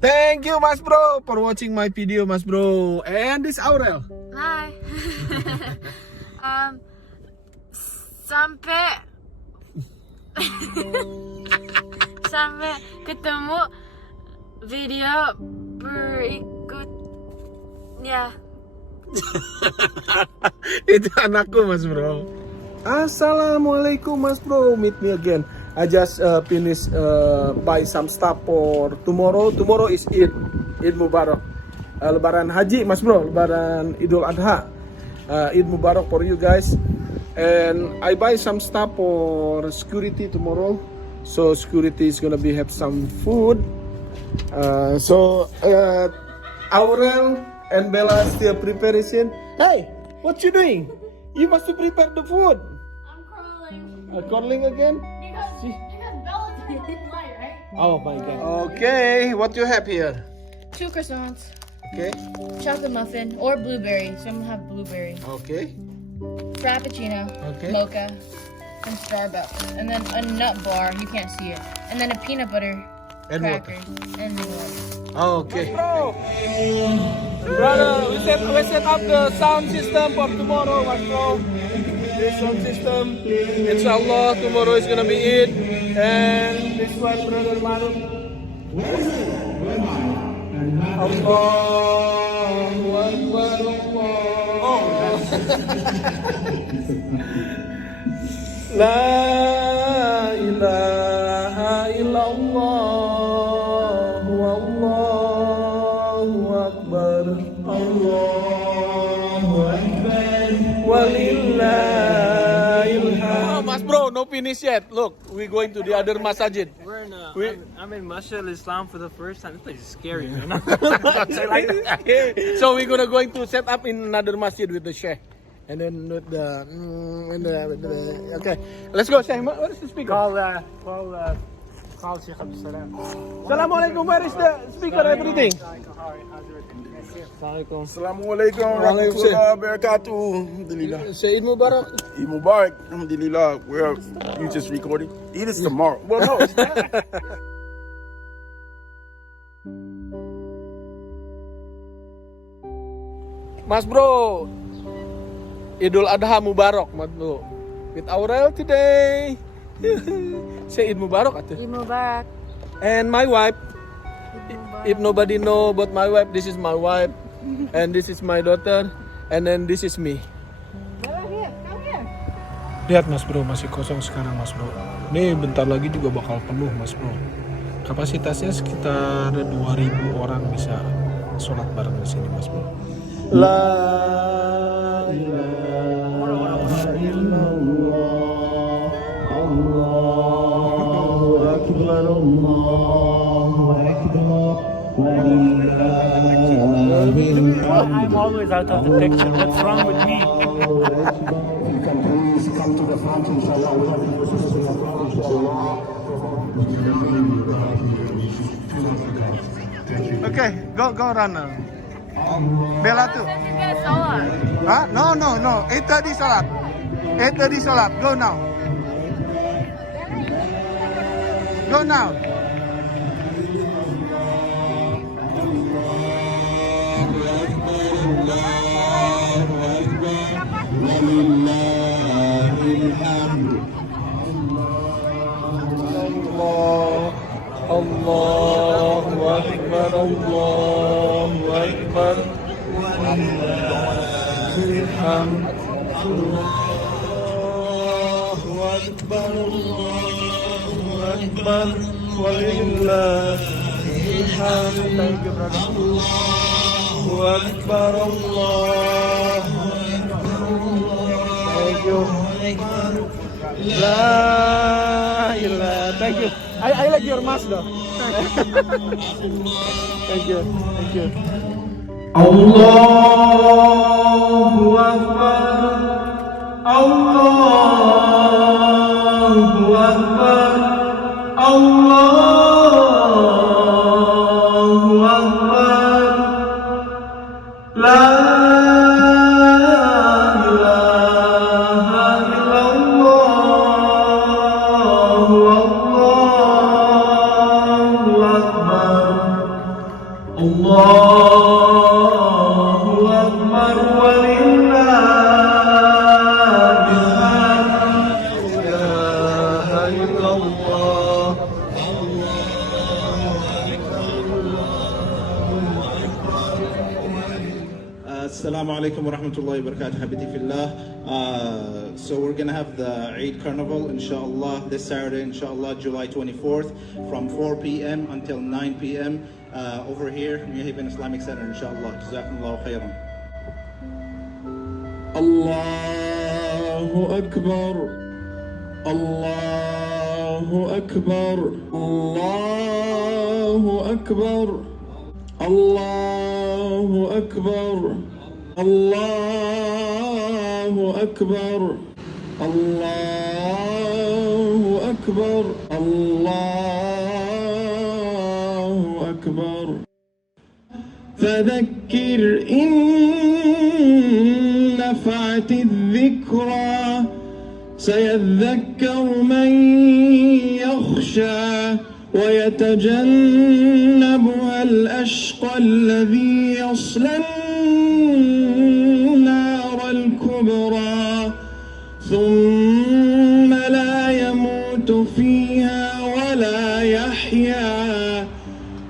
Thank you, Mas Bro, for watching my video, Mas Bro. And this Aurel. Hi. Sampai sampai ketemu video berikutnya. Itu anakku, Mas Bro. Assalamualaikum, Mas Bro. Meet me again. I just finished buy some stuff for tomorrow. Tomorrow is Eid Mubarak. Lebaran Haji, Mas Bro. Lebaran Idul Adha. Eid Mubarak for you guys. And I buy some stuff for security tomorrow. So security is gonna be have some food. Aurel and Bella still preparation. Hey, what you doing? You must prepare the food. I'm crawling. Calling again? Because Bella's in the light, right? Oh my god. Okay, what you have here? 2 croissants, Okay, chocolate muffin, or blueberry. Some have blueberry. okay, Frappuccino, Okay. mocha, and Starbucks. And then a nut bar, you can't see it. And then a peanut butter And water. crackers. And then water. okay. Bro, brother, we set up the sound system for tomorrow, Mas Bro. This sound system, inshallah, tomorrow is gonna be it. And this one, brother Manu. Allahu Akbar, Allah. La ilaha illallah, Allahu Akbar, Allahu Akbar, walillahil hamd. Oh, Mas Bro, no finish yet. Look, we're going to the other masjid. We're in, We- I'm in Masjid al-Islam for the first time. This place is scary, man. So we're gonna going to set up in another masjid with the sheikh, and then with the, okay. Let's go, Sheikh. What is the speaker? call Sheikh Abdul Salam. Assalamualaikum. Where is the speaker? Everything. Assalamualaikum. Assalamualaikum Waalaikumsalam. warahmatullahi wabarakatuh. Alhamdulillah. Say Eid Mubarak. Eid Mubarak. Alhamdulillah. Where you just recording? Eid is tomorrow. Well, no, it's not. Mas Bro, Idul Adha Mubarak, Mas Bro. With Aurel today. Say Eid Mubarak, atuh. Eid Mubarak. And my wife. If nobody know about my wife, this is my wife, and this is my daughter, and then this is me. Lihat Mas Bro, masih kosong sekarang Mas Bro. Nih bentar lagi juga bakal penuh Mas Bro. Kapasitasnya sekitar 2.000 orang bisa sholat bareng di sini Mas Bro. La ilaha illallah, Allahu akbar, Allahu akbar, walillahil hamd. I'm always out of the picture. What's wrong with me? Come to the front, inshallah. We have to listen to the front, inshallah. Okay, go run now. Bella tuh. Hah? No. 8:30 sholat. 8:30 sholat. Go now. Go now. Allahu Akbar, Allahu Akbar. Walillahil hamd. Allahu Akbar, Allahu Akbar. Walillahil hamd. Allahu Akbar, Allahu Akbar. Thank you. La ilaha. Thank you. I like your mask though. Thank you. Allahu Akbar. Allahu Akbar. Allahu Akbar. La ilaha illallah. Allahu Akbar. Allahu Akbar walillahil illallah. Assalamu alaikum wa rahmatullahi wa barakatuh, habiti fillah. So we're gonna have the Eid Carnival, inshallah, this Saturday, inshallah, July 24th, from 4 p.m. until 9 p.m. Over here, New Haven Islamic Center, inshallah. Jazakumullahu khairan. Allahu Akbar. Allahu Akbar. Allahu Akbar. Allahu Akbar. Allahu Akbar. Allahu Akbar. Allahu Akbar. فذكر إن نفعت الذكرى سيذكر من يخشى ويتجنبها الأشقى الذي يصلى النار الكبرى ثم لا يموت فيها ولا يحيا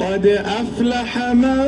قد أفلح من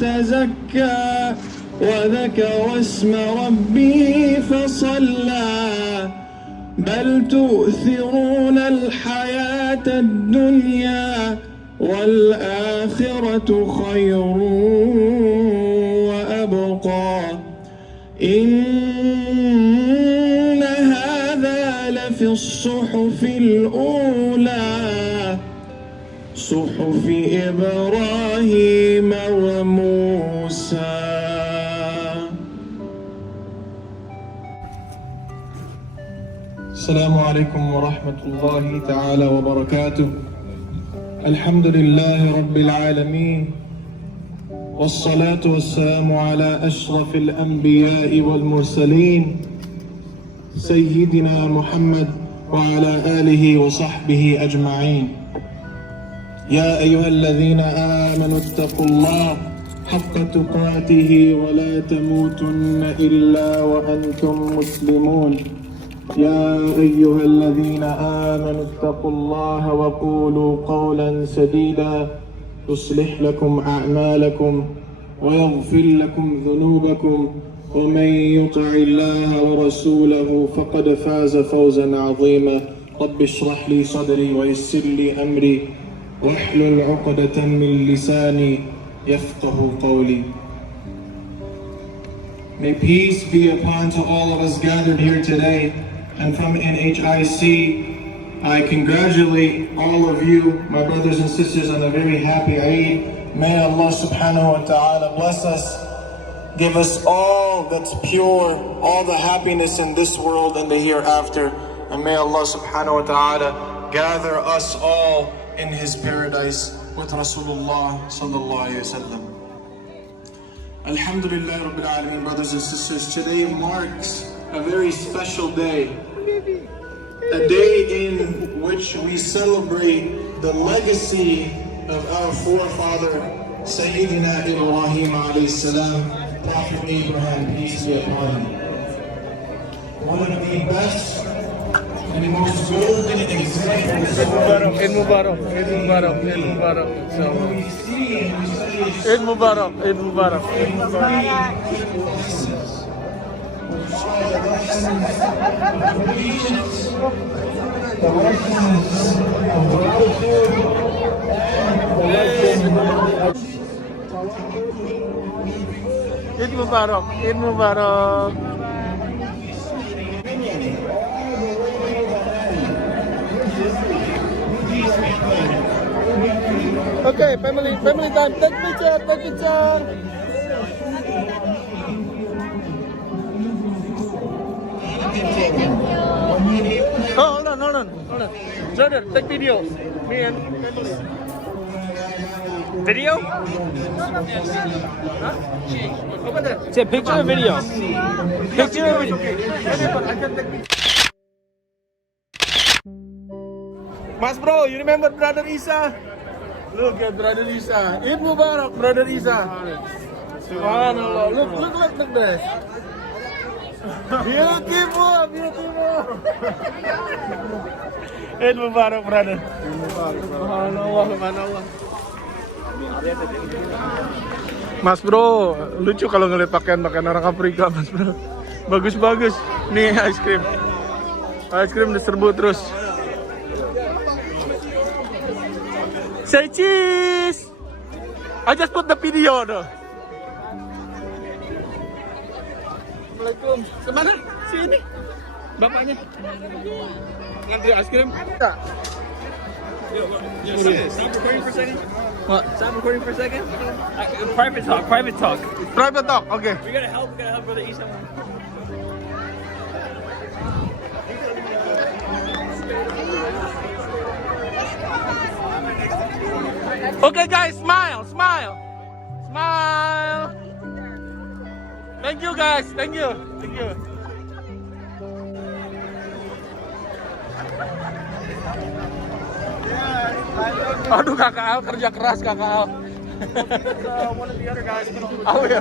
تزكى وذكر اسم ربه فصلى بل تؤثرون الحياة الدنيا والآخرة خير وأبقى إن هذا لفي الصحف الأولى صحف إبراهيم وموسى. السلام عليكم ورحمة الله تعالى وبركاته. الحمد لله رب العالمين والصلاة والسلام على أشرف الأنبياء والمرسلين سيدنا محمد وعلى آله وصحبه أجمعين. يا أيها الذين آمنوا اتقوا الله حق تقاته ولا تموتن إلا وأنتم مسلمون. يا أيها الذين آمنوا اتقوا الله وقولوا قولا سديدا يصلح لكم أعمالكم ويغفر لكم ذنوبكم ومن يطع الله ورسوله فقد فاز فوزا عظيما. رب اشرح لي صدري ويسر لي أمري واحلل عقدة من لساني يفقه قولي. May peace be upon to all of us gathered here today. And from NHIC, I congratulate all of you, my brothers and sisters, on a very happy Eid. May Allah subhanahu wa ta'ala bless us, give us all that's pure, all the happiness in this world and the hereafter. And may Allah subhanahu wa ta'ala gather us all in His paradise with Rasulullah sallallahu alayhi wa sallam. Alhamdulillah Rabbil Alameen, brothers and sisters, today marks a very special day. A day in which we celebrate the legacy of our forefather, Sayyidina Ibrahim alayhi salam, Prophet Abraham, peace be upon him. One of the best and most golden examples Eid Mubarak, Eid Mubarak, Eid Mubarak. we see and we study Eid Mubarak, Eid Mubarak, Eid Mubarak. Eid Mubarak, Eid Mubarak. Okay, family time. Take picture, take picture. Oh, hold on. Jordan, take video. Me and family. Video? Huh? Over there. Say picture or video? Picture or video? I can take picture. Mas bro, you remember brother Isa? Look at Brother Isa. Eid Mubarak, Brother Isa. Subhanallah. Look this. Beautiful. Eid Mubarak, brother. Subhanallah. Mas bro, lucu kalau ngeliat pakaian orang Afrika, mas bro. Bagus. Nih ice cream diserbu terus. Say cheese. I just put the video though. Assalamualaikum. Kemana? Sini. Bapaknya. Ngantri es krim? Enggak. Stop recording for a second. What? Stop recording for a second. Private talk. Private talk. Okay. We gotta help Brother Isa. Okay guys, smile. Thank you guys. Thank you. Aduh kakak Al kerja keras kakak Al. One of the other guys. Oh ya.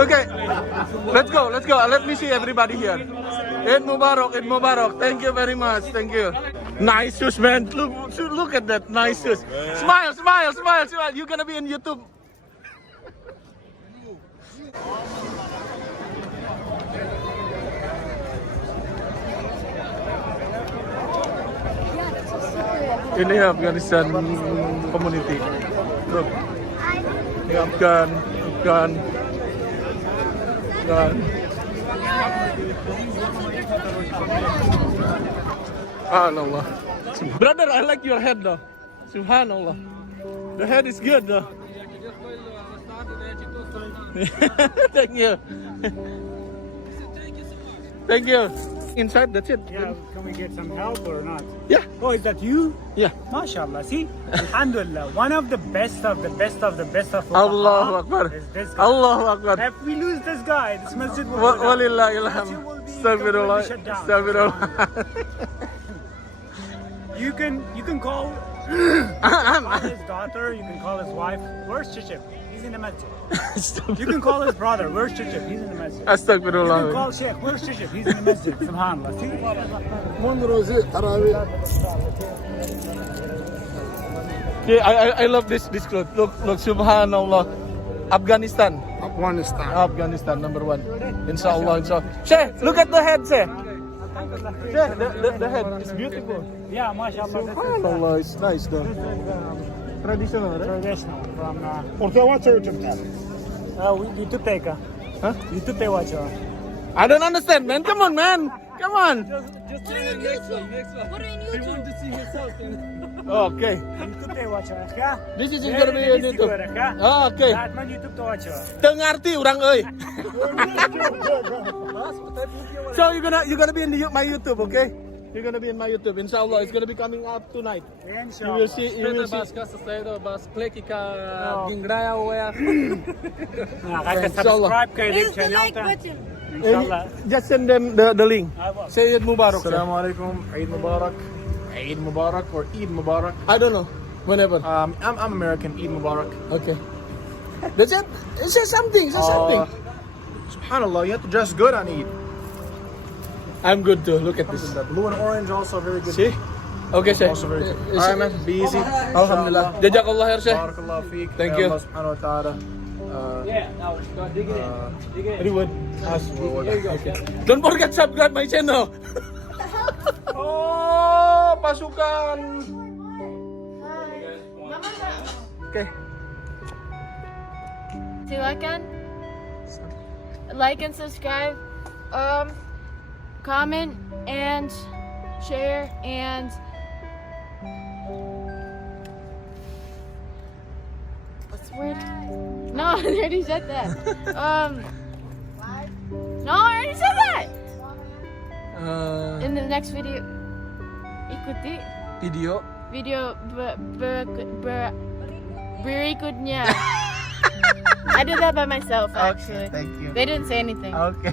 Okay, let's go. Let me see everybody here. Eid Mubarak. Thank you very much. Thank you. Nice shoes, man. Look at that nice shoes. Smile. You're gonna be in YouTube. Ini Afghanistan community. Look. Ini Afghan. Subhanallah. Brother, I like your head though. Subhanallah. The head is good though. Thank you. Inside, that's it. Yeah, can we get some help or not? Yeah. Oh, is that you? Yeah. MashaAllah, see? Alhamdulillah, one of the best of Allahu Akbar. is this guy. Allahu Akbar. If we lose this guy, this masjid will go down. Walillahi ilham. Masjid will be Astaghfirullah. completely shut down. Astaghfirullah. You can call his daughter, you can call his wife. Where's Chichip? He's in the masjid. You can call his brother. Where's Chichip? He's in the masjid. You can Astaghfirullah. call Sheikh. Where's Chichip? He's in the masjid. Subhanallah. See? Okay, I love this clothes. Look, Subhanallah. Afghanistan number one. Inshallah. Sheikh, look at the head, Sheikh. Sheikh, the head is beautiful. Yeah, MashaAllah. Subhanallah, it's nice though. This is Traditional, right? traditional from Huh? YouTube Teka. Huh? YouTube Te watcher. I don't understand, man. Come on, man. Come on. Put it in YouTube. Okay. YouTube Te watcher. Yeah? This is gonna be on YouTube. Oh, okay. That man YouTube Te watcher. Teu ngarti urang euy. So you're gonna be in my YouTube, okay? You're gonna be in my YouTube. Inshallah, it's gonna be coming up tonight. You will see. Subscribe kay Dik channel ta. Inshallah. Just send them the link. I will. Say it Mubarak. sir. Assalamualaikum, Eid Mubarak. Eid Mubarak or Eid Mubarak. I don't know. Whenever. I'm American, Eid Mubarak. Okay. That's it. Say something. Say something. SubhanAllah, you have to dress good on Eid. I'm good too. Look at this. The blue and orange also very good. See? Okay, Sheikh. Also very good. Alright man, be easy. Alhamdulillah. Jazakallah khair, Sheikh. Barakallah feek. Thank May you. Allah subhanahu wa ta'ala. Dig it in. Anyone? Okay. Don't forget subscribe my channel. Oh, pasukan. Okay. Silakan. Like and subscribe. Comment and share and what's the word? No, I already said that. No, I already said that. In the next video, ikuti Video. video berikutnya. I did that by myself, actually. Thank you. They didn't say anything. Okay.